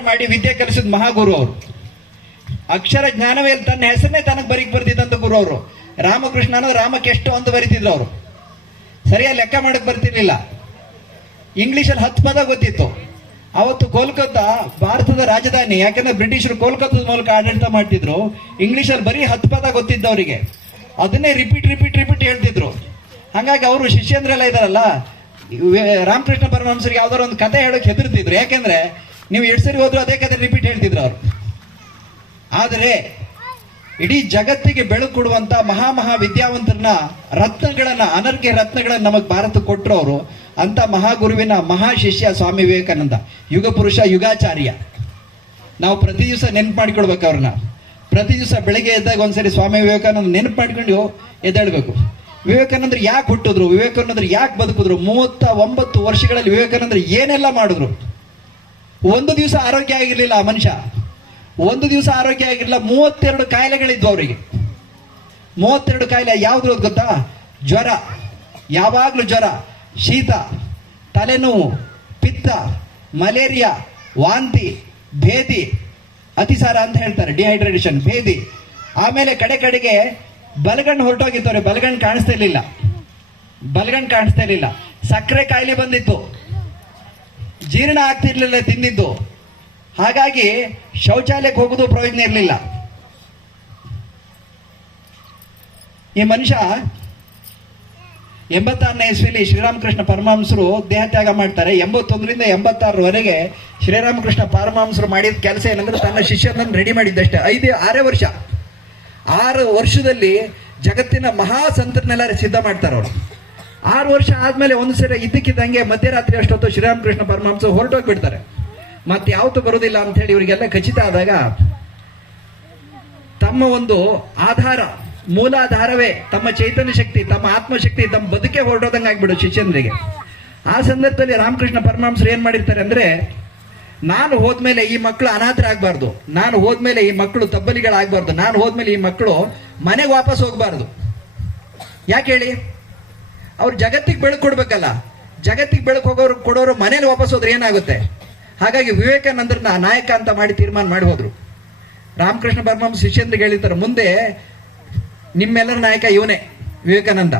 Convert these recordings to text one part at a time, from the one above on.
ಮಾಡಿ ವಿದ್ಯೆ ಕಲಿಸಿದ ಮಹಾಗುರು ಅವರು. ಅಕ್ಷರ ಜ್ಞಾನವೇ ತನ್ನ ಹೆಸರನ್ನೇ ತನಗೆ ಬರೀಕ್ ಬರ್ತಿದ್ದಂತ ಗುರು ಅವರು. ರಾಮಕೃಷ್ಣ ರಾಮಕ್ಕೆ ಎಷ್ಟು ಅಂತ ಬರೀತಿದ್ರು ಅವರು. ಸರಿಯಾಗಿ ಲೆಕ್ಕ ಮಾಡಕ್ ಬರ್ತಿರ್ಲಿಲ್ಲ. ಇಂಗ್ಲಿಷಲ್ಲಿ ಹತ್ತು ಪದ ಗೊತ್ತಿತ್ತು. ಅವತ್ತು ಕೋಲ್ಕತ್ತಾ, ಭಾರತದ ರಾಜಧಾನಿ, ಯಾಕಂದ್ರೆ ಬ್ರಿಟಿಷರು ಕೋಲ್ಕತ್ತಾದ ಮೂಲಕ ಆಡಳಿತ ಮಾಡ್ತಿದ್ರು, ಇಂಗ್ಲಿಷಲ್ಲಿ ಬರೀ ಹತ್ತು ಪದ ಗೊತ್ತಿದ್ದವರಿಗೆ ಅದನ್ನೇ ರಿಪೀಟ್ ರಿಪೀಟ್ ರಿಪೀಟ್ ಹೇಳ್ತಿದ್ರು. ಹಾಗಾಗಿ ಅವರು ಶಿಷ್ಯಂದ್ರೆಲ್ಲ ಇದಾರಲ್ಲ ರಾಮಕೃಷ್ಣ ಪರಮಹಂಸರಿಗೆ ಯಾವ್ದಾದ್ರು ಒಂದು ಕತೆ ಹೇಳೋಕೆ ಹೆದರ್ತಿದ್ರು. ಯಾಕೆಂದ್ರೆ ನೀವು ಎರಡು ಸರಿ ಹೋದ್ರು ಅದೇ ಕಥೆ ರಿಪೀಟ್ ಹೇಳ್ತಿದ್ರು ಅವರು. ಆದರೆ ಇಡೀ ಜಗತ್ತಿಗೆ ಬೆಳಕು ಕೊಡುವಂತ ಮಹಾ ಮಹಾ ವಿದ್ಯಾವಂತರನ್ನ ರತ್ನಗಳನ್ನ, ಅನರ್ಘ್ಯ ರತ್ನಗಳನ್ನ ನಮಗೆ ಭಾರತ ಕೊಟ್ಟರು ಅವರು. ಅಂತ ಮಹಾಗುರುವಿನ ಮಹಾ ಶಿಷ್ಯ ಸ್ವಾಮಿ ವಿವೇಕಾನಂದ, ಯುಗ ಪುರುಷ, ಯುಗಾಚಾರ್ಯ. ನಾವು ಪ್ರತಿ ದಿವಸ ನೆನ್ಪು ಮಾಡ್ಕೊಳ್ಬೇಕು ಅವ್ರನ್ನ. ಪ್ರತಿ ದಿವಸ ಬೆಳಿಗ್ಗೆ ಎದ್ದಾಗ ಒಂದ್ಸರಿ ಸ್ವಾಮಿ ವಿವೇಕಾನಂದ ನೆನಪು ಮಾಡ್ಕೊಂಡು ಎದ್ದೇಳಬೇಕು ವಿವೇಕಾನಂದರು ಯಾಕೆ ಹುಟ್ಟಿದ್ರು, ವಿವೇಕಾನಂದರು ಯಾಕೆ ಬದುಕಿದ್ರು, ಮೂವತ್ತ ಒಂಬತ್ತು ವರ್ಷಗಳಲ್ಲಿ ವಿವೇಕಾನಂದರು ಏನೆಲ್ಲ ಮಾಡಿದ್ರು. ಒಂದು ದಿವಸ ಆರೋಗ್ಯ ಆಗಿರಲಿಲ್ಲ ಆ ಮನುಷ್ಯ. ಒಂದು ದಿವಸ ಆರೋಗ್ಯ ಆಗಿರಲಿಲ್ಲ, ಮೂವತ್ತೆರಡು ಕಾಯಿಲೆಗಳಿದ್ವು ಅವರಿಗೆ. ಮೂವತ್ತೆರಡು ಕಾಯಿಲೆ ಯಾವ್ದು ಗೊತ್ತಾ? ಜ್ವರ. ಯಾವಾಗಲೂ ಜ್ವರ. ಶೀತ, ತಲೆನೋವು, ಪಿತ್ತ, ಮಲೇರಿಯಾ, ವಾಂತಿ, ಭೇದಿ, ಅತಿಸಾರ ಅಂತ ಹೇಳ್ತಾರೆ, ಡಿಹೈಡ್ರೇಷನ್, ಭೇದಿ. ಆಮೇಲೆ ಕಡೆ ಕಡೆಗೆ ಬಲಗಣ್ಣು ಹೊರಟೋಗಿತ್ತವ್ರೆ ಬಲಗಣ್ಣು ಕಾಣಿಸ್ತಾ ಇರ್ಲಿಲ್ಲ. ಬಲಗಣ್ಣು ಕಾಣಿಸ್ತಾ ಇರಲಿಲ್ಲ. ಸಕ್ಕರೆ ಕಾಯಿಲೆ ಬಂದಿತ್ತು. ಜೀರ್ಣ ಆಗ್ತಿರ್ಲಿಲ್ಲ ತಿಂದಿದ್ದು. ಹಾಗಾಗಿ ಶೌಚಾಲಯಕ್ಕೆ ಹೋಗೋದು ಪ್ರಯೋಜನ ಇರಲಿಲ್ಲ. ಈ ಮನುಷ್ಯ ಎಂಬತ್ತಾರನೇ ಇಸ್ವಿಲಿ ಶ್ರೀರಾಮಕೃಷ್ಣ ಪರಮಹಂಸರು ದೇಹ ತ್ಯಾಗ ಮಾಡ್ತಾರೆ. ಎಂಬತ್ತೊಂದರಿಂದ ಎಂಬತ್ತಾರರವರೆಗೆ ಶ್ರೀರಾಮಕೃಷ್ಣ ಪರಮಹಂಸರು ಮಾಡಿದ ಕೆಲಸ ಏನಂದ್ರೆ ತನ್ನ ಶಿಷ್ಯರನ್ನ ರೆಡಿ ಮಾಡಿದ್ದಷ್ಟೇ. ಐದು, ಆರೇ ವರ್ಷ. ಆರು ವರ್ಷದಲ್ಲಿ ಜಗತ್ತಿನ ಮಹಾ ಸಂತರನ್ನೆಲ್ಲ ಸಿದ್ಧ ಮಾಡ್ತಾರೆ ಅವರು ಆರು ವರ್ಷ ಆದ್ಮೇಲೆ ಒಂದು ಸರಿ ಇದ್ದಕ್ಕಿದ್ದಂಗೆ ಮಧ್ಯರಾತ್ರಿ ಅಷ್ಟೊತ್ತು ಶ್ರೀರಾಮಕೃಷ್ಣ ಪರಮಹಂಸ ಹೊರಟೋಗ್ಬಿಡ್ತಾರೆ ಮತ್ತೆ ಯಾವತ್ತು ಬರೋದಿಲ್ಲ ಅಂತ ಹೇಳಿ ಇವರಿಗೆಲ್ಲ ಖಚಿತ ಆದಾಗ ತಮ್ಮ ಒಂದು ಆಧಾರ, ಮೂಲಾಧಾರವೇ ತಮ್ಮ ಚೈತನ್ಯ ಶಕ್ತಿ, ತಮ್ಮ ಆತ್ಮಶಕ್ತಿ, ತಮ್ಮ ಬದುಕೆ ಹೊರಡೋದಂಗೆ ಆಗ್ಬಿಡು ಶಿಷ್ಯಂದ್ರಿಗೆ. ಆ ಸಂದರ್ಭದಲ್ಲಿ ರಾಮಕೃಷ್ಣ ಪರಮಹಂಸರು ಏನ್ ಮಾಡಿರ್ತಾರೆ ಅಂದ್ರೆ, ನಾನು ಹೋದ್ಮೇಲೆ ಈ ಮಕ್ಕಳು ಅನಾಥರಾಗಬಾರ್ದು ನಾನು ಹೋದ್ಮೇಲೆ ಈ ಮಕ್ಕಳು ತಬ್ಬಲಿಗಳಾಗಬಾರ್ದು, ನಾನು ಹೋದ್ಮೇಲೆ ಈ ಮಕ್ಕಳು ಮನೆಗೆ ವಾಪಸ್ ಹೋಗ್ಬಾರ್ದು. ಯಾಕೆ ಹೇಳಿ? ಅವ್ರು ಜಗತ್ತಿಗೆ ಬೆಳಕು ಕೊಡ್ಬೇಕಲ್ಲ, ಜಗತ್ತಿಗೆ ಬೆಳಕು ಹೋಗೋರು ಕೊಡೋರು ಮನೇಲಿ ವಾಪಸ್ ಹೋದ್ರೆ ಏನಾಗುತ್ತೆ? ಹಾಗಾಗಿ ವಿವೇಕಾನಂದರನ್ನ ನಾಯಕ ಅಂತ ಮಾಡಿ ತೀರ್ಮಾನ ಮಾಡಿ ಹೋದ್ರು. ರಾಮಕೃಷ್ಣ ಪರಮಹಂಸ ಶಿಷ್ಯಂದ್ರಿಗೆ ಹೇಳಿರ್ತಾರೆ, ಮುಂದೆ ನಿಮ್ಮೆಲ್ಲರ ನಾಯಕ ಇವನೇ, ವಿವೇಕಾನಂದ.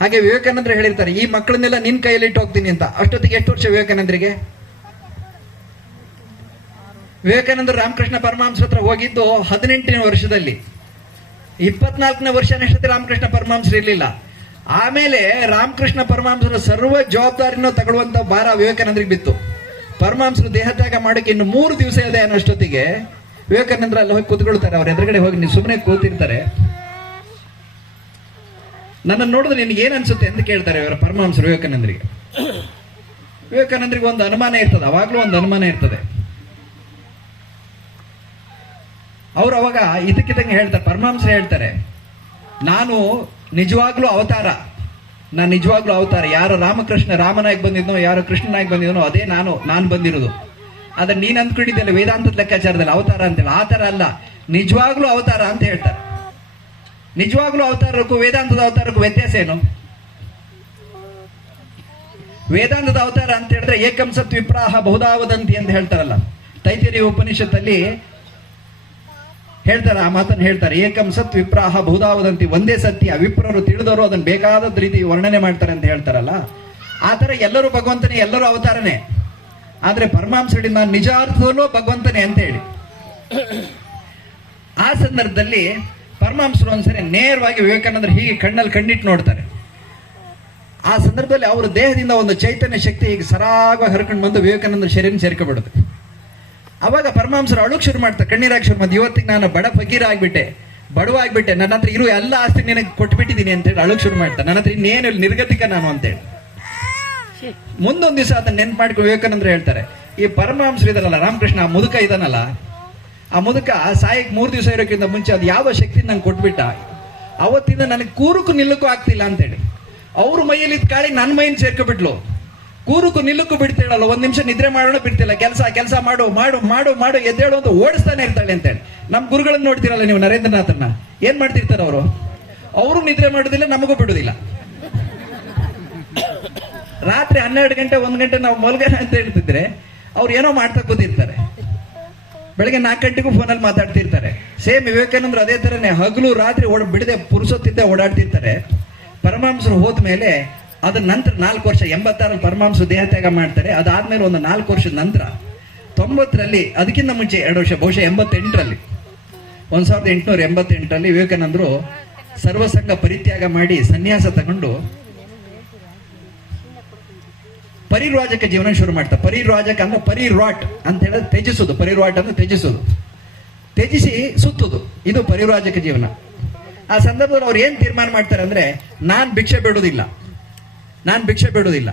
ಹಾಗೆ ವಿವೇಕಾನಂದರು ಹೇಳಿರ್ತಾರೆ, ಈ ಮಕ್ಕಳನ್ನೆಲ್ಲ ನಿನ್ನ ಕೈಯಲ್ಲಿ ಇಟ್ಟು ಹೋಗ್ತೀನಿ ಅಂತ. ಅಷ್ಟೊತ್ತಿಗೆ ಎಷ್ಟು ವರ್ಷ ವಿವೇಕಾನಂದರಿಗೆ? ವಿವೇಕಾನಂದರು ರಾಮಕೃಷ್ಣ ಪರಮಹಂಸರ ಹತ್ರ ಹೋಗಿದ್ದು ಹದಿನೆಂಟನೇ ವರ್ಷದಲ್ಲಿ. ಇಪ್ಪತ್ನಾಲ್ಕನೇ ವರ್ಷ ರಾಮಕೃಷ್ಣ ಪರಮಹಂಸರು ಇರಲಿಲ್ಲ. ಆಮೇಲೆ ರಾಮಕೃಷ್ಣ ಪರಮಹಂಸರ ಸರ್ವ ಜವಾಬ್ದಾರಿನೂ ತಗೊಳ್ಳುವಂತ ಭಾರ ವಿವೇಕಾನಂದರಿಗೆ ಬಿತ್ತು. ಪರಮಹಂಸರು ದೇಹತ್ಯಾಗ ಮಾಡಕ್ಕೆ ಇನ್ನು ಮೂರು ದಿವಸ ಇದೆ ಅನ್ನೋಷ್ಟೊತ್ತಿಗೆ ವಿವೇಕಾನಂದ್ರ ಅಲ್ಲಿ ಹೋಗಿ ಕೂತ್ಕೊಳ್ತಾರೆ. ಅವ್ರ ಎದುರುಗಡೆ ಹೋಗಿ ನೀವು ಸುಮ್ಮನೆ ಕೂತಿರ್ತಾರೆ. ನನ್ನ ನೋಡಿದ್ರೆ ನಿನಗೆ ಏನ್ ಅನ್ಸುತ್ತೆ ಅಂತ ಕೇಳ್ತಾರೆ ಇವರ ಪರಮಹಂಸರು ವಿವೇಕಾನಂದರಿಗೆ. ವಿವೇಕಾನಂದರಿಗೆ ಒಂದು ಅನುಮಾನ ಇರ್ತದೆ. ಅವಾಗಲೂ ಒಂದು ಅನುಮಾನ ಇರ್ತದೆ. ಅವ್ರು ಅವಾಗ ಇದಕ್ಕಿದ್ದಂಗೆ ಹೇಳ್ತಾರೆ. ಪರಮಾಂಸ ಹೇಳ್ತಾರೆ, ನಾನು ನಿಜವಾಗ್ಲೂ ಅವತಾರ. ನಾನು ನಿಜವಾಗ್ಲೂ ಅವತಾರ. ಯಾರು ರಾಮಕೃಷ್ಣ ರಾಮನಾಗಿ ಬಂದಿದ್ನೋ, ಯಾರು ಕೃಷ್ಣನಾಗಿ ಬಂದಿದ್ನೋ, ಅದೇ ನಾನು ನಾನು ಬಂದಿರೋದು. ಆದರೆ ನೀನು ಅಂದ್ಕೊಂಡಿದ್ದೆಲ್ಲ ವೇದಾಂತದ ಲೆಕ್ಕಾಚಾರದಲ್ಲಿ ಅವತಾರ ಅಂತೇಳಿ. ಆ ಥರ ಅಲ್ಲ. ನಿಜವಾಗ್ಲೂ ಅವತಾರ ಅಂತ ಹೇಳ್ತಾರೆ. ನಿಜವಾಗ್ಲೂ ಅವತಾರಕ್ಕೂ, ವೇದಾಂತದ ಅವತಾರಕ್ಕೂ ವ್ಯತ್ಯಾಸ ಏನು? ವೇದಾಂತದ ಅವತಾರ ಅಂತ ಹೇಳಿದ್ರೆ ಏಕಂಸತ್ ವಿಪ್ರಾಹ ಬಹುದಾವದಂತಿ ಅಂತ ಹೇಳ್ತಾರಲ್ಲ. ತೈತಿರಿ ಉಪನಿಷತ್ತಲ್ಲಿ ಹೇಳ್ತಾರೆ, ಆ ಮಾತನ್ನು ಹೇಳ್ತಾರೆ, ಏಕಂ ಸತ್ ವಿಪ್ರಾಹ ಬಹುದಾವದಂತಿ, ಒಂದೇ ಸತ್ಯ ವಿಪ್ರರು ತಿಳಿದವರು ಅದನ್ನು ಬೇಕಾದ ರೀತಿ ವರ್ಣನೆ ಮಾಡ್ತಾರೆ ಅಂತ ಹೇಳ್ತಾರಲ್ಲ? ಆ ಥರ ಎಲ್ಲರೂ ಭಗವಂತನೇ, ಎಲ್ಲರೂ ಅವತಾರನೇ. ಆದ್ರೆ ಪರಮಾಂಶಡಿ ನಾನು ನಿಜ ಅರ್ಥದಲ್ಲೂ ಭಗವಂತನೇ ಅಂತ ಹೇಳಿ. ಆ ಸಂದರ್ಭದಲ್ಲಿ ಪರಮಹಂಸರು ಒಂದ್ಸರಿ ನೇರವಾಗಿ ವಿವೇಕಾನಂದರು ಹೀಗೆ ಕಣ್ಣಲ್ಲಿ ಕಣ್ಣಿಟ್ಟು ನೋಡ್ತಾರೆ. ಆ ಸಂದರ್ಭದಲ್ಲಿ ಅವರ ದೇಹದಿಂದ ಒಂದು ಚೈತನ್ಯ ಶಕ್ತಿ ಹೀಗೆ ಸರಾಗವಾಗಿ ಹರ್ಕೊಂಡು ಬಂದು ವಿವೇಕಾನಂದರ ಶರೀರ ಸೇರ್ಕೊಬಿಡುತ್ತೆ. ಅವಾಗ ಪರಮಹಂಸರು ಅಳುಕ್ ಶುರು ಮಾಡ್ತಾರೆ, ಕಣ್ಣೀರಾಗಿ ಶುರು ಮಾಡಿ ಇವತ್ತಿಗೆ ನಾನು ಬಡ ಫಕೀರ ಆಗ್ಬಿಟ್ಟೆ, ಬಡವ ಆಗ್ಬಿಟ್ಟೆ. ನನ್ನ ಹತ್ರ ಇರೋ ಎಲ್ಲ ಆಸ್ತಿ ನಿನಗೆ ಕೊಟ್ಬಿಟ್ಟಿದ್ದೀನಿ ಅಂತೇಳಿ ಅಳುಕ್ ಶುರು ಮಾಡ್ತಾರೆ. ನನ್ನ ಹತ್ರ ಇನ್ನೇನು ನಿರ್ಗತಿಕ ನಾನು ಅಂತೇಳಿ ಮುಂದೊಂದು ದಿವಸ ಅದನ್ನ ನೆನ್ಪು ಮಾಡ್ಕೊಂಡು ವಿವೇಕಾನಂದ್ರೆ ಹೇಳ್ತಾರೆ, ಈ ಪರಮಹಂಸರು ಇದಾರಲ್ಲ, ರಾಮಕೃಷ್ಣ, ಆ ಮುದುಕ ಇದಾನಲ್ಲ, ಆ ಮುದುಕ ಸಾಯಕ್ ಮೂರು ದಿವಸ ಇರೋಕ್ಕಿಂತ ಮುಂಚೆ ಅದು ಯಾವ ಶಕ್ತಿ ನಂಗೆ ಕೊಟ್ಬಿಟ್ಟ, ಅವತ್ತಿಂದ ನನಗೆ ಕೂರಕ್ಕೂ ನಿಲ್ಲಕ್ಕೂ ಆಗ್ತಿಲ್ಲ ಅಂತೇಳಿ ಅವ್ರ ಮೈಯಲ್ಲಿ ಕಾಳಿ ನನ್ನ ಮೈಯಿಂದ ಸೇರ್ಕೊಬಿಟ್ಲು. ಕೂರಕ್ಕೂ ನಿಲ್ಲಕ್ಕೂ ಬಿಡ್ತೇಳಲ್ಲ, ಒಂದ್ ನಿಮಿಷ ನಿದ್ರೆ ಮಾಡೋಣ ಬಿಡ್ತಿಲ್ಲ, ಕೆಲಸ ಕೆಲಸ ಮಾಡು ಮಾಡು ಮಾಡು ಮಾಡು, ಎದ್ದೇಳು ಅಂತ ಓಡಿಸ್ತಾನೆ ಇರ್ತಾಳೆ ಅಂತೇಳಿ ನಮ್ಮ ಗುರುಗಳನ್ನ ನೋಡ್ತಿರಲ್ಲ ನೀವು ನರೇಂದ್ರನಾಥನ್ನ, ಏನ್ ಮಾಡ್ತಿರ್ತಾರೆ ಅವರು? ಅವರು ನಿದ್ರೆ ಮಾಡೋದಿಲ್ಲ, ನಮಗೂ ಬಿಡುದಿಲ್ಲ. ರಾತ್ರಿ ಹನ್ನೆರಡು ಗಂಟೆ, ಒಂದ್ ಗಂಟೆ ನಾವು ಮಲ್ಗೋಣ ಅಂತ ಹೇಳ್ತಿದ್ರೆ, ಅವ್ರು ಏನೋ ಮಾಡ್ತಾ ಕೂತಿರ್ತಾರೆ. ಬೆಳಗ್ಗೆ ನಾಲ್ಕು ಗಂಟೆಗೂ ಫೋನಲ್ಲಿ ಮಾತಾಡ್ತಿರ್ತಾರೆ. ಸೇಮ್ ವಿವೇಕಾನಂದ್ರ ಅದೇ ತರನೇ ಹಗಲು ರಾತ್ರಿ ಓಡ ಬಿಡದೆ ಪುರುಸೊತ್ತಿದ್ದೆ ಓಡಾಡ್ತಿರ್ತಾರೆ. ಪರಮಹಂಸರು ಹೋದ್ಮೇಲೆ ಅದ್ರ ನಂತರ ನಾಲ್ಕು ವರ್ಷ ಎಂಬತ್ತಾರಲ್ಲಿ ಪರಮಹಂಸರು ದೇಹತ್ಯಾಗ ಮಾಡ್ತಾರೆ. ಅದಾದ್ಮೇಲೆ ಒಂದು ನಾಲ್ಕು ವರ್ಷದ ನಂತರ, ತೊಂಬತ್ತರಲ್ಲಿ, ಅದಕ್ಕಿಂತ ಮುಂಚೆ ಎರಡು ವರ್ಷ, ಬಹುಶಃ ಎಂಬತ್ತೆಂಟರಲ್ಲಿ, ಒಂದು ಸಾವಿರದ ಎಂಟುನೂರ ಎಂಬತ್ತೆಂಟರಲ್ಲಿ ವಿವೇಕಾನಂದರು ಸರ್ವಸಂಗ ಪರಿತ್ಯಾಗ ಮಾಡಿ ಸನ್ಯಾಸ ತಗೊಂಡು ಪರಿರಾಜಕ ಜೀವನ ಶುರು ಮಾಡ್ತಾರೆ ಪರಿರಾಜಕ ಅಂದ್ರೆ ಪರಿರಾಟ್ ಅಂತ ಹೇಳಿದ್ರೆ ತ್ಯಜಿಸೋದು ಪರಿರಾಟ್ ಅಂದ್ರೆ ತ್ಯಜಿಸೋದು ತ್ಯಜಿಸಿ ಸುತ್ತುದು ಇದು ಪರಿರಾಜಕ ಜೀವನ. ಆ ಸಂದರ್ಭದಲ್ಲಿ ಅವ್ರು ಏನ್ ತೀರ್ಮಾನ ಮಾಡ್ತಾರೆ ಅಂದ್ರೆ, ನಾನ್ ಭಿಕ್ಷೆ ಬಿಡೋದಿಲ್ಲ ನಾನ್ ಭಿಕ್ಷೆ ಬಿಡೋದಿಲ್ಲ.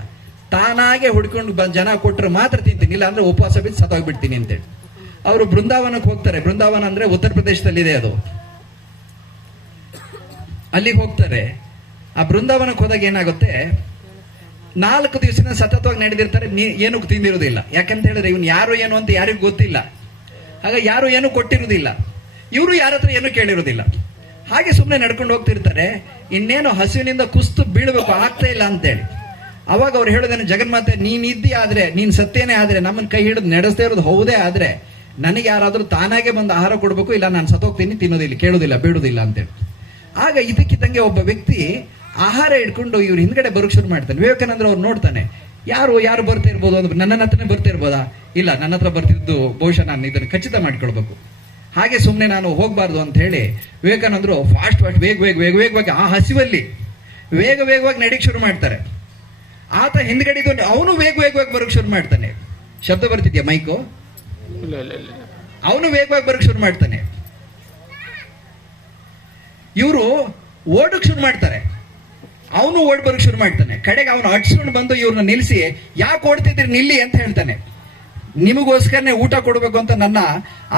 ತಾನಾಗೆ ಹುಡ್ಕೊಂಡು ಬಂದು ಜನ ಕೊಟ್ಟರೆ ಮಾತ್ರ ತಿಂತೀನಿ ಇಲ್ಲ ಅಂದ್ರೆ ಉಪವಾಸ ಬಿದ್ದು ಸತ್ತೋಗ್ಬಿಡ್ತೀನಿ ಅಂತೇಳಿ. ಅವರು ಬೃಂದಾವನಕ್ಕೆ ಹೋಗ್ತಾರೆ. ಬೃಂದಾವನ ಅಂದ್ರೆ ಉತ್ತರ ಪ್ರದೇಶದಲ್ಲಿದೆ ಅದು. ಅಲ್ಲಿಗೆ ಹೋಗ್ತಾರೆ. ಆ ಬೃಂದಾವನಕ್ಕೆ ಹೋದಾಗ ಏನಾಗುತ್ತೆ? ನಾಲ್ಕು ದಿವಸದಿಂದ ಸತತವಾಗಿ ನಡೆದಿರ್ತಾರೆ. ಏನು ತಿಂದಿರೋದಿಲ್ಲ ಯಾಕಂತ ಹೇಳಿದ್ರೆ ಇವನು ಯಾರು ಏನು ಅಂತ ಯಾರಿಗೂ ಗೊತ್ತಿಲ್ಲ. ಆಗ ಯಾರು ಏನು ಕೊಟ್ಟಿರೋದಿಲ್ಲ ಇವರು ಯಾರ ಹತ್ರ ಏನು ಕೇಳಿರೋದಿಲ್ಲ ಹಾಗೆ ಸುಮ್ಮನೆ ನಡ್ಕೊಂಡು ಹೋಗ್ತಿರ್ತಾರೆ. ಇನ್ನೇನು ಹಸುವಿನಿಂದ ಕುಸ್ತು ಬೀಳಬೇಕು ಆಗ್ತಾ ಇಲ್ಲ ಅಂತೇಳಿ. ಅವಾಗ ಅವ್ರು ಹೇಳೋದೇನು ಜಗನ್ಮಾತೆ, ನೀನ್ ಇದ್ದಿ ಆದ್ರೆ, ನೀನ್ ಸತ್ಯನೇ ಆದ್ರೆ ನಮ್ಮನ್ನು ಕೈ ಹಿಡಿದು ನಡೆಸದೇ ಇರೋದು ಹೌದೇ ಆದ್ರೆ, ನನಗೆ ಯಾರಾದರೂ ತಾನಾಗೆ ಬಂದು ಆಹಾರ ಕೊಡಬೇಕು ಇಲ್ಲ, ನಾನು ಸತ್ತೋಗ್ತೀನಿ, ತಿನ್ನೋದಿಲ್ಲ ಕೇಳೋದಿಲ್ಲ, ಬೀಳೋದಿಲ್ಲ ಅಂತೇಳಿ. ಆಗ ಇದಕ್ಕಿದ್ದಂಗೆ ಒಬ್ಬ ವ್ಯಕ್ತಿ ಆಹಾರ ಇಟ್ಕೊಂಡು ಇವ್ರು ಹಿಂದ್ಗಡೆ ಬರೋಕ್ ಶುರು ಮಾಡ್ತಾನೆ. ವಿವೇಕಾನಂದ್ರ ಅವ್ರು ನೋಡ್ತಾನೆ, ಯಾರು ಯಾರು ಬರ್ತಾ ಇರ್ಬೋದು? ನನ್ನ ಹತ್ರನೇ ಬರ್ತಾ ಇರ್ಬೋದಾ? ಇಲ್ಲ ನನ್ನ ಹತ್ರ ಬರ್ತಿದ್ದು, ಬಹುಶಃ ನಾನು ಇದನ್ನು ಖಚಿತ ಮಾಡ್ಕೊಳ್ಬೇಕು. ಹಾಗೆ ಸುಮ್ಮನೆ ನಾನು ಹೋಗಬಾರ್ದು ಅಂತ ಹೇಳಿ ವಿವೇಕಾನಂದರು ಫಾಸ್ಟ್ ಫಾಸ್ಟ್ ವೇಗ ವೇಗ ವೇಗ ವೇಗವಾಗಿ ಆ ಹಸಿವಲ್ಲಿ ವೇಗ ವೇಗವಾಗಿ ನಡೀಕ್ ಶುರು ಮಾಡ್ತಾರೆ. ಆತ ಹಿಂದ್ಗಡೆ ಇದ್ದು ಅವನು ವೇಗ ವೇಗವಾಗಿ ಬರೋಕ್ ಶುರು ಮಾಡ್ತಾನೆ. ಶಬ್ದ ಬರ್ತಿದ್ಯಾ ಮೈಕು? ಇಲ್ಲ ಇಲ್ಲ ಇಲ್ಲ. ಅವನು ವೇಗವಾಗಿ ಬರೋಕ್ ಶುರು ಮಾಡ್ತಾನೆ. ಇವರು ಓಡಕ್ ಶುರು ಮಾಡ್ತಾರೆ. ಅವನು ಓಡ್ ಬರೋಕ್ ಶುರು ಮಾಡ್ತಾನೆ. ಕಡೆಗೆ ಅವನು ಅಡ್ಸ್ಕೊಂಡು ಬಂದು ಇವ್ರನ್ನ ನಿಲ್ಲಿಸಿ ಯಾಕೆ ಓಡ್ತಿದ್ರಿ ನಿಲ್ಲಿ ಅಂತ ಹೇಳ್ತಾನೆ. ನಿಮಗೋಸ್ಕರನೇ ಊಟ ಕೊಡಬೇಕು ಅಂತ ನನ್ನ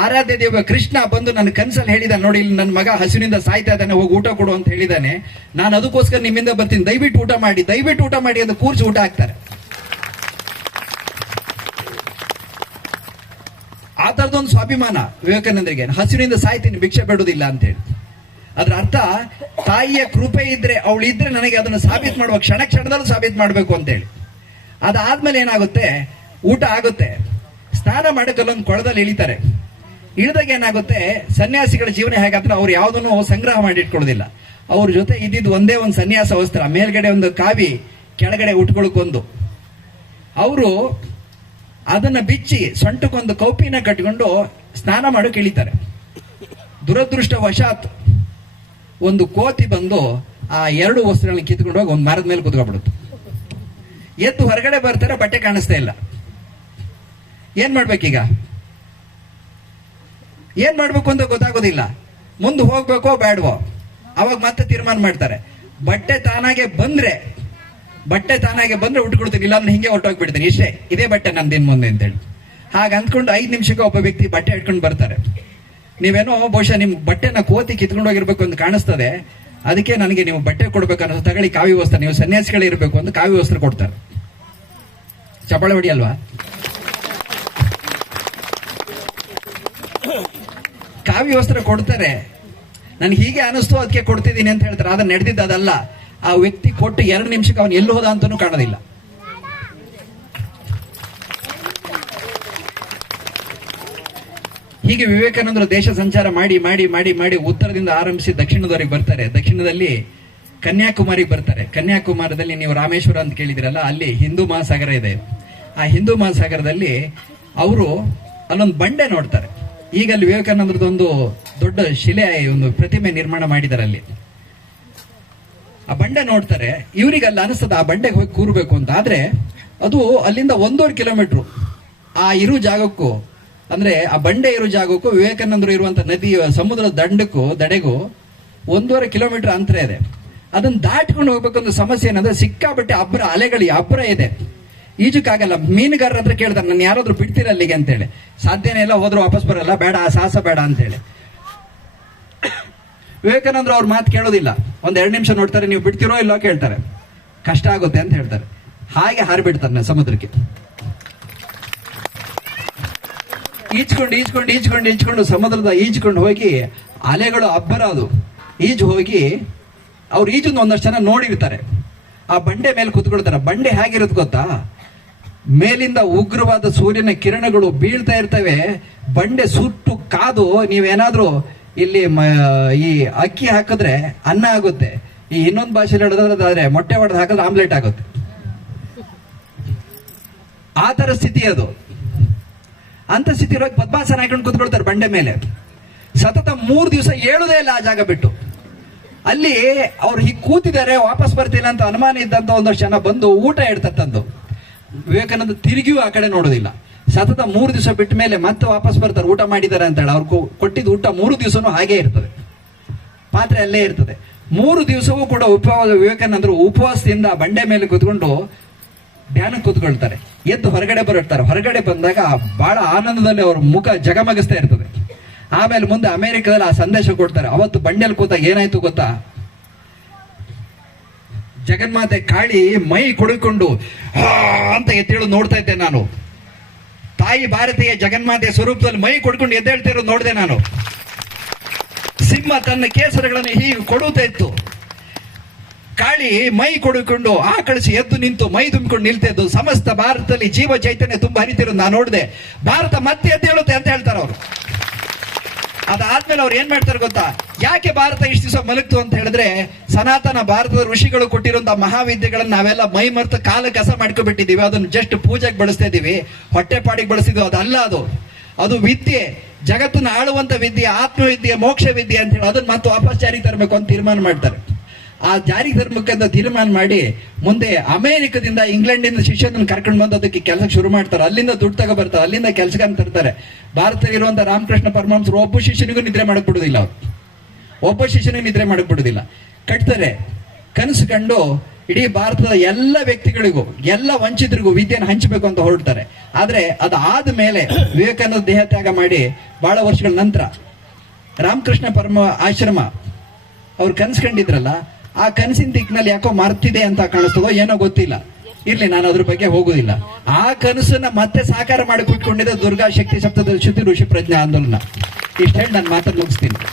ಆರಾಧ್ಯ ದೇವ ಕೃಷ್ಣ ಬಂದು ನನ್ನ ಕನ್ಸಲ್ಲಿ ಹೇಳಿದ ನೋಡಿ, ಇಲ್ಲಿ ನನ್ನ ಮಗ ಹಸಿವಿನಿಂದ ಸಾಯ್ತಾ ಇದ್ದಾನೆ, ಹೋಗಿ ಊಟ ಕೊಡು ಅಂತ ಹೇಳಿದ್ದಾನೆ ನಾನು ಅದಕ್ಕೋಸ್ಕರ ನಿಮ್ಮಿಂದ ಬರ್ತೀನಿ. ದಯವಿಟ್ಟು ಊಟ ಮಾಡಿ, ದಯವಿಟ್ಟು ಊಟ ಮಾಡಿ ಅಂತ ಕೂರ್ಸಿ ಊಟ ಹಾಕ್ತಾರೆ. ಆ ಥರದೊಂದು ಸ್ವಾಭಿಮಾನ ವಿವೇಕಾನಂದರಿಗೆ. ಹಸಿವಿನಿಂದ ಸಾಯ್ತೀನಿ, ಭಿಕ್ಷೆ ಬೇಡುವುದಿಲ್ಲ ಅಂತೇಳಿ ಅದರ ಅರ್ಥ, ತಾಯಿಯ ಕೃಪೆ ಇದ್ರೆ, ಅವಳು ಇದ್ರೆ ನನಗೆ ಅದನ್ನು ಸಾಬೀತು ಮಾಡುವ ಕ್ಷಣ ಕ್ಷಣದಲ್ಲೂ ಸಾಬೀತು ಮಾಡಬೇಕು ಅಂತೇಳಿ ಅದಾದ್ಮೇಲೆ ಏನಾಗುತ್ತೆ? ಊಟ ಆಗುತ್ತೆ. ಸ್ನಾನ ಮಾಡಕ್ಕೆ ಅಲ್ಲೊಂದು ಕೊಳದಲ್ಲಿ ಇಳಿತಾರೆ. ಇಳಿದಾಗ ಏನಾಗುತ್ತೆ, ಸನ್ಯಾಸಿಗಳ ಜೀವನ ಹೇಗಾದ್ರೆ ಅವ್ರು ಯಾವುದನ್ನು ಸಂಗ್ರಹ ಮಾಡಿ ಇಟ್ಕೊಳ್ಳೋದಿಲ್ಲ. ಅವ್ರ ಜೊತೆ ಇದ್ದಿದ್ದು ಒಂದೇ ಒಂದು ಸನ್ಯಾಸ ವಸ್ತ್ರ, ಮೇಲ್ಗಡೆ ಒಂದು ಕಾವಿ, ಕೆಳಗಡೆ ಉಟ್ಕೊಳಕ್ಕೊಂದು ಅವರು ಅದನ್ನ ಬಿಚ್ಚಿ ಸೊಂಟಕ್ಕೊಂದು ಕೌಪಿನ ಕಟ್ಕೊಂಡು ಸ್ನಾನ ಮಾಡೋಕೆ ಇಳಿತಾರೆ. ದುರದೃಷ್ಟವಶಾತ್ ಒಂದು ಕೋತಿ ಬಂದು ಆ ಎರಡು ವಸ್ತ್ರಗಳನ್ನ ಕಿತ್ಕೊಂಡು ಹೋಗಿ ಒಂದು ಮರದ ಮೇಲೆ ಕುತ್ಕೊಬಿಡುತ್ತೆ ಎದ್ದು ಹೊರಗಡೆ ಬರ್ತಾರೆ, ಬಟ್ಟೆ ಕಾಣಿಸ್ತಾ ಇಲ್ಲ. ಏನ್ ಮಾಡ್ಬೇಕೀಗ? ಏನ್ ಮಾಡ್ಬೇಕು ಅಂತ ಗೊತ್ತಾಗೋದಿಲ್ಲ. ಮುಂದೆ ಹೋಗ್ಬೇಕೋ ಬೇಡವೋ ಅವಾಗ ಮತ್ತೆ ತೀರ್ಮಾನ ಮಾಡ್ತಾರೆ. ಬಟ್ಟೆ ತಾನಾಗೆ ಬಂದ್ರೆ, ಬಟ್ಟೆ ತಾನಾಗೆ ಬಂದ್ರೆ ಉಟ್ಕೊಡ್ತೀನಿ ಇಲ್ಲ ಅಂದ್ರೆ ಹಿಂಗೆ ಹೊಟ್ಟೋಗ್ಬಿಡ್ತೀನಿ ಇಷ್ಟೇ, ಇದೇ ಬಟ್ಟೆ ನಂದು ಇನ್ ಮುಂದೆ ಅಂತೇಳಿ. ಹಾಗೆ ಅಂದ್ಕೊಂಡು ಐದು ನಿಮಿಷಕ್ಕೆ ಒಬ್ಬ ವ್ಯಕ್ತಿ ಬಟ್ಟೆ ಇಟ್ಕೊಂಡು ಬರ್ತಾರೆ. ನೀವೇನೋ, ಬಹುಶಃ ನಿಮ್ ಬಟ್ಟೆನ ಕೋತಿ ಕಿತ್ಕೊಂಡು ಹೋಗಿರ್ಬೇಕು ಅಂತ ಕಾಣಿಸ್ತದೆ. ಅದಕ್ಕೆ ನನಗೆ ನೀವು ಬಟ್ಟೆ ಕೊಡ್ಬೇಕು ಅನ್ನೋ ತಗೊಳ್ಳಿ ಕಾವಿ ವಸ್ತ್ರ ನೀವು ಸನ್ಯಾಸಿಗಳೇ ಇರಬೇಕು ಅಂತ ಕಾವಿ ವಸ್ತ್ರ ಕೊಡ್ತಾರೆ. ಚಪಾಳೆ ಹೊಡಿಯಲ್ವಾ? ಕಾವಿ ವಸ್ತ್ರ ಕೊಡ್ತಾರೆ. ನನ್ಗೆ ಹೀಗೆ ಅನಿಸ್ತು ಅದಕ್ಕೆ ಕೊಡ್ತಿದ್ದೀನಿ ಅಂತ ಹೇಳ್ತಾರೆ. ಅದನ್ನ ನಡೆದಿದ್ದು ಅದಲ್ಲ. ಆ ವ್ಯಕ್ತಿ ಕೊಟ್ಟು ಎರಡು ನಿಮಿಷಕ್ಕೆ ಅವನು ಎಲ್ಲಿ ಹೋದ ಅಂತಾನೂ ಕಾಣೋದಿಲ್ಲ. ಹೀಗೆ ವಿವೇಕಾನಂದರು ದೇಶ ಸಂಚಾರ ಮಾಡಿ ಮಾಡಿ ಮಾಡಿ ಮಾಡಿ ಉತ್ತರದಿಂದ ಆರಂಭಿಸಿ ದಕ್ಷಿಣದವರೆಗೆ ಬರ್ತಾರೆ. ದಕ್ಷಿಣದಲ್ಲಿ ಕನ್ಯಾಕುಮಾರಿಗೆ ಬರ್ತಾರೆ. ಕನ್ಯಾಕುಮಾರದಲ್ಲಿ ನೀವು ರಾಮೇಶ್ವರ ಅಂತ ಕೇಳಿದಿರಲ್ಲ, ಅಲ್ಲಿ ಹಿಂದೂ ಮಹಾಸಾಗರ ಇದೆ. ಆ ಹಿಂದೂ ಮಹಾಸಾಗರದಲ್ಲಿ ಅವರು ಅಲ್ಲೊಂದು ಬಂಡೆ ನೋಡ್ತಾರೆ. ಈಗ ಅಲ್ಲಿ ವಿವೇಕಾನಂದರದೊಂದು ದೊಡ್ಡ ಶಿಲೆ, ಒಂದು ಪ್ರತಿಮೆ ನಿರ್ಮಾಣ ಮಾಡಿದ್ದಾರೆ ಅಲ್ಲಿ ಆ ಬಂಡೆ ನೋಡ್ತಾರೆ ಇವ್ರಿಗೆ ಅಲ್ಲಿ ಅನಿಸ್ತದ ಆ ಬಂಡೆಗೆ ಹೋಗಿ ಕೂರ್ಬೇಕು ಅಂತ. ಆದ್ರೆ ಅದು ಅಲ್ಲಿಂದ ಒಂದೂವರೆ ಕಿಲೋಮೀಟರ್ ಆ ಇರು ಜಾಗಕ್ಕೂ, ಅಂದ್ರೆ ಆ ಬಂಡೆ ಇರೋ ಜಾಗಕ್ಕೂ, ವಿವೇಕಾನಂದರು ಇರುವಂತ ನದಿ ಸಮುದ್ರದ ದಂಡಕ್ಕೂ, ದಡೆಗೂ ಒಂದೂವರೆ ಕಿಲೋಮೀಟರ್ ಅಂತರ ಇದೆ. ಅದನ್ನ ದಾಟ್ಕೊಂಡು ಹೋಗ್ಬೇಕಂತ ಸಮಸ್ಯೆ ಏನಂದ್ರೆ ಸಿಕ್ಕಾಬಟ್ಟೆ ಅಬ್ಬರ ಅಲೆಗಳು ಅಬ್ಬರ ಇದೆ. ಈಜಕ್ಕಾಗಲ್ಲ, ಮೀನುಗಾರರ ಹತ್ರ ಕೇಳ್ತಾರೆ, ನಾನು ಯಾರಾದ್ರೂ ಬಿಡ್ತೀರ ಅಲ್ಲಿಗೆ? ಅಂತೇಳಿ. ಸಾಧ್ಯನೇ ಇಲ್ಲ, ಹೋದ್ರು ವಾಪಸ್ ಬರಲ್ಲ, ಬೇಡ, ಆ ಸಾಹಸ ಬೇಡ ಅಂತೇಳಿ. ವಿವೇಕಾನಂದ್ರ ಅವ್ರ ಮಾತು ಕೇಳೋದಿಲ್ಲ. ಒಂದ್ ಎರಡು ನಿಮಿಷ ನೋಡ್ತಾರೆ, ನೀವು ಬಿಡ್ತಿರೋ ಇಲ್ಲೋ? ಕೇಳ್ತಾರೆ. ಕಷ್ಟ ಆಗುತ್ತೆ ಅಂತ ಹೇಳ್ತಾರೆ. ಹಾಗೆ ಹಾರಿಬಿಡ್ತಾರೆ ಸಮುದ್ರಕ್ಕೆ. ಈಜ್ಕೊಂಡು ಈಜ್ಕೊಂಡು ಈಜ್ಕೊಂಡು ಈಜ್ಕೊಂಡು ಸಮುದ್ರದ ಈಜ್ಕೊಂಡು ಹೋಗಿ ಅಲೆಗಳು ಅಬ್ಬರ ಅದು. ಈಜು ಹೋಗಿ ಅವ್ರು ಈಜನ್ನು ಒಂದಷ್ಟು ಜನ ನೋಡಿರ್ತಾರೆ. ಆ ಬಂಡೆ ಮೇಲೆ ಕುತ್ಕೊಳ್ತಾರೆ. ಬಂಡೆ ಹೇಗಿರುತ್ತೆ ಗೊತ್ತಾ? ಮೇಲಿಂದ ಉಗ್ರವಾದ ಸೂರ್ಯನ ಕಿರಣಗಳು ಬೀಳ್ತಾ ಇರ್ತವೆ. ಬಂಡೆ ಸುಟ್ಟು ಕಾದು ನೀವೇನಾದ್ರೂ ಇಲ್ಲಿ ಈ ಅಕ್ಕಿ ಹಾಕಿದ್ರೆ ಅನ್ನ ಆಗುತ್ತೆ. ಈ ಇನ್ನೊಂದು ಭಾಷೆಯಲ್ಲಿ ಹೇಳೋದಾದ್ರೆ ಮೊಟ್ಟೆ ಹೊಡೆದು ಹಾಕಿದ್ರೆ ಆಮ್ಲೆಟ್ ಆಗುತ್ತೆ. ಆ ತರ ಸ್ಥಿತಿ ಅದು. ಅಂತ ಸ್ಥಿತಿ ಇರೋ ಪದ್ಮಾಸನ ಹಾಕೊಂಡು ಕೂತ್ಕೊಳ್ತಾರೆ ಬಂಡೆ ಮೇಲೆ. ಸತತ ಮೂರು ದಿವಸ ಹೇಳುದೇ ಇಲ್ಲ ಆ ಜಾಗ ಬಿಟ್ಟು. ಅಲ್ಲಿ ಅವ್ರು ಹೀಗೆ ಕೂತಿದ್ದಾರೆ, ವಾಪಸ್ ಬರ್ತಿಲ್ಲ ಅಂತ ಅನುಮಾನ ಇದ್ದಂತ ಒಂದಷ್ಟು ಜನ ಬಂದು ಊಟ ಇಡ್ತಾರೆ ತಂದು. ವಿವೇಕಾನಂದ ತಿರುಗಿಯೂ ಆ ಕಡೆ ನೋಡೋದಿಲ್ಲ. ಸತತ ಮೂರು ದಿವಸ ಬಿಟ್ಟ ಮೇಲೆ ಮತ್ತೆ ವಾಪಸ್ ಬರ್ತಾರೆ, ಊಟ ಮಾಡಿದ್ದಾರೆ ಅಂತ ಹೇಳಿ ಕೊಟ್ಟಿದ್ದ ಊಟ ಮೂರು ದಿವಸನೂ ಹಾಗೇ ಇರ್ತದೆ. ಪಾತ್ರೆ ಅಲ್ಲೇ ಇರ್ತದೆ. ಮೂರು ದಿವಸವೂ ಕೂಡ ಉಪವಾಸ, ವಿವೇಕಾನಂದರು ಉಪವಾಸದಿಂದ ಬಂಡೆ ಮೇಲೆ ಕೂತ್ಕೊಂಡು ಧ್ಯಾನಕ್ಕೆ ಕೂತ್ಕೊಳ್ತಾರೆ. ಎದ್ದು ಹೊರಗಡೆ ಬರುತ್ತಾರೆ. ಹೊರಗಡೆ ಬಂದಾಗ ಬಹಳ ಆನಂದದಲ್ಲಿ ಅವ್ರ ಮುಖ ಜಗಮಗಿಸ್ತಾ ಇರ್ತದೆ. ಆಮೇಲೆ ಮುಂದೆ ಅಮೆರಿಕದಲ್ಲಿ ಆ ಸಂದೇಶ ಕೊಡ್ತಾರೆ. ಅವತ್ತು ಬಂಡೆಯಲ್ಲಿ ಕೂತಾಗ ಏನಾಯ್ತು ಗೊತ್ತಾ? ಜಗನ್ಮಾತೆ ಕಾಳಿ ಮೈ ಕೊಡಿಕೊಂಡು ಅಂತ ಎತ್ತೇಳು ನೋಡ್ತಾ ಇದ್ದೆ ನಾನು. ತಾಯಿ ಭಾರತೀಯ ಜಗನ್ಮಾತೆ ಸ್ವರೂಪದಲ್ಲಿ ಮೈ ಕೊಡ್ಕೊಂಡು ಎದ್ದೇಳ್ತಿರೋ ನೋಡಿದೆ ನಾನು. ಸಿಂಹ ತನ್ನ ಕೇಸರಗಳನ್ನು ಹೀಗೆ ಕೊಡುತ್ತಾ ಇತ್ತು. ಕಾಳಿ ಮೈ ಕೊಡಿಕೊಂಡು ಆ ಕಳಿಸಿ ಎದ್ದು ನಿಂತು ಮೈ ತುಂಬಿಕೊಂಡು ನಿಲ್ತಿದ್ದು ಸಮಸ್ತ ಭಾರತದಲ್ಲಿ ಜೀವ ಚೈತನ್ಯ ತುಂಬಾ ಹರಿತಿರೋದು ನಾನು ನೋಡಿದೆ. ಭಾರತ ಮತ್ತೆ ಎದ್ದೇಳುತ್ತೆ ಅಂತ ಹೇಳ್ತಾರೆ ಅವರು. ಅದಾದ್ಮೇಲೆ ಅವ್ರು ಏನ್ ಮಾಡ್ತಾರೆ ಗೊತ್ತಾ? ಯಾಕೆ ಭಾರತ ಇಷ್ಟು ದಿವಸ ಮಲಗ್ತು ಅಂತ ಹೇಳಿದ್ರೆ, ಸನಾತನ ಭಾರತದ ಋಷಿಗಳು ಕೊಟ್ಟಿರುವಂತಹ ಮಹಾವಿದ್ಯೆಗಳನ್ನ ನಾವೆಲ್ಲ ಮೈ ಮರೆತು ಕಾಲ ಕಸ ಮಾಡ್ಕೊಬಿಟ್ಟಿದ್ದೀವಿ ಅದನ್ನು ಜಸ್ಟ್ ಪೂಜೆಗೆ ಬಳಸ್ತಾ ಇದ್ದೀವಿ. ಹೊಟ್ಟೆ ಪಾಡಿಗೆ ಬಳಸಿದ್ವಿ ಅದಲ್ಲ ಅದು. ಅದು ವಿದ್ಯೆ. ಜಗತ್ತನ್ನ ಆಳುವಂತ ವಿದ್ಯೆ, ಆತ್ಮವಿದ್ಯೆ ಮೋಕ್ಷ ವಿದ್ಯೆ ಅಂತ ಹೇಳಿ ಅದನ್ನ ಮತ್ತೆ ವಾಪಸ್ ಜಾರಿಗೆ ತರಬೇಕು ಅಂತ ತೀರ್ಮಾನ ಮಾಡ್ತಾರೆ. ಆ ಜಾರಿಗೆ ಅಂತ ತೀರ್ಮಾನ ಮಾಡಿ ಮುಂದೆ ಅಮೆರಿಕದಿಂದ ಇಂಗ್ಲೆಂಡಿಂದ ಶಿಷ್ಯನ ಕರ್ಕೊಂಡು ಬಂದು ಅದಕ್ಕೆ ಕೆಲಸ ಶುರು ಮಾಡ್ತಾರೆ. ಅಲ್ಲಿಂದ ದುಡ್ಡು ತಗೋ ಬರ್ತಾರೆ ಅಲ್ಲಿಂದ ಅಂತ ತರ್ತಾರೆ. ಭಾರತದಲ್ಲಿರುವಂಥ ರಾಮಕೃಷ್ಣ ಪರಮಹಂಸರು ಒಬ್ಬ ಶಿಷ್ಯನಿಗೂ ನಿದ್ರೆ ಮಾಡಕ್ ಬಿಡುದಿಲ್ಲ ಅವ್ರು. ಒಬ್ಬ ಶಿಷ್ಯನಿಗೂ ನಿದ್ರೆ ಮಾಡಕ್ ಬಿಡುದಿಲ್ಲ ಕಟ್ತಾರೆ. ಕನಸು ಕಂಡು ಇಡೀ ಭಾರತದ ಎಲ್ಲ ವ್ಯಕ್ತಿಗಳಿಗೂ, ಎಲ್ಲ ವಂಚಿತರಿಗೂ ವಿದ್ಯೆಯನ್ನು ಹಂಚಬೇಕು ಅಂತ ಹೊರಡ್ತಾರೆ. ಆದರೆ ಅದಾದ ಮೇಲೆ ವಿವೇಕಾನಂದ ದೇಹತ್ಯಾಗ ಮಾಡಿ ಬಹಳ ವರ್ಷಗಳ ನಂತರ ರಾಮಕೃಷ್ಣ ಪರಮ ಆಶ್ರಮ, ಅವ್ರು ಕನಸು ಕಂಡಿದ್ರಲ್ಲ ಆ ಕನಸಿನ ದಿಕ್ಕಿನಲ್ಲಿ ಯಾಕೋ ಮರ್ತಿದೆ ಅಂತ ಕಾಣಿಸ್ತದೋ ಏನೋ ಗೊತ್ತಿಲ್ಲ. ಇರ್ಲಿ, ನಾನು ಅದ್ರ ಬಗ್ಗೆ ಹೋಗುದಿಲ್ಲ. ಆ ಕನಸನ್ನ ಮತ್ತೆ ಸಾಕಾರ ಮಾಡಿ ಕೂತ್ಕೊಂಡಿದ್ದ ದುರ್ಗಾ ಶಕ್ತಿ ಸಪ್ತದ ಶುದ್ಧಿ ಋಷಿ ಪ್ರಜ್ಞಾ ಆಂದೋಲನ. ಇಷ್ಟ ಹೇಳಿ ನಾನು ಮಾತನ್ನು ಮುಗಿಸ್ತೀನಿ.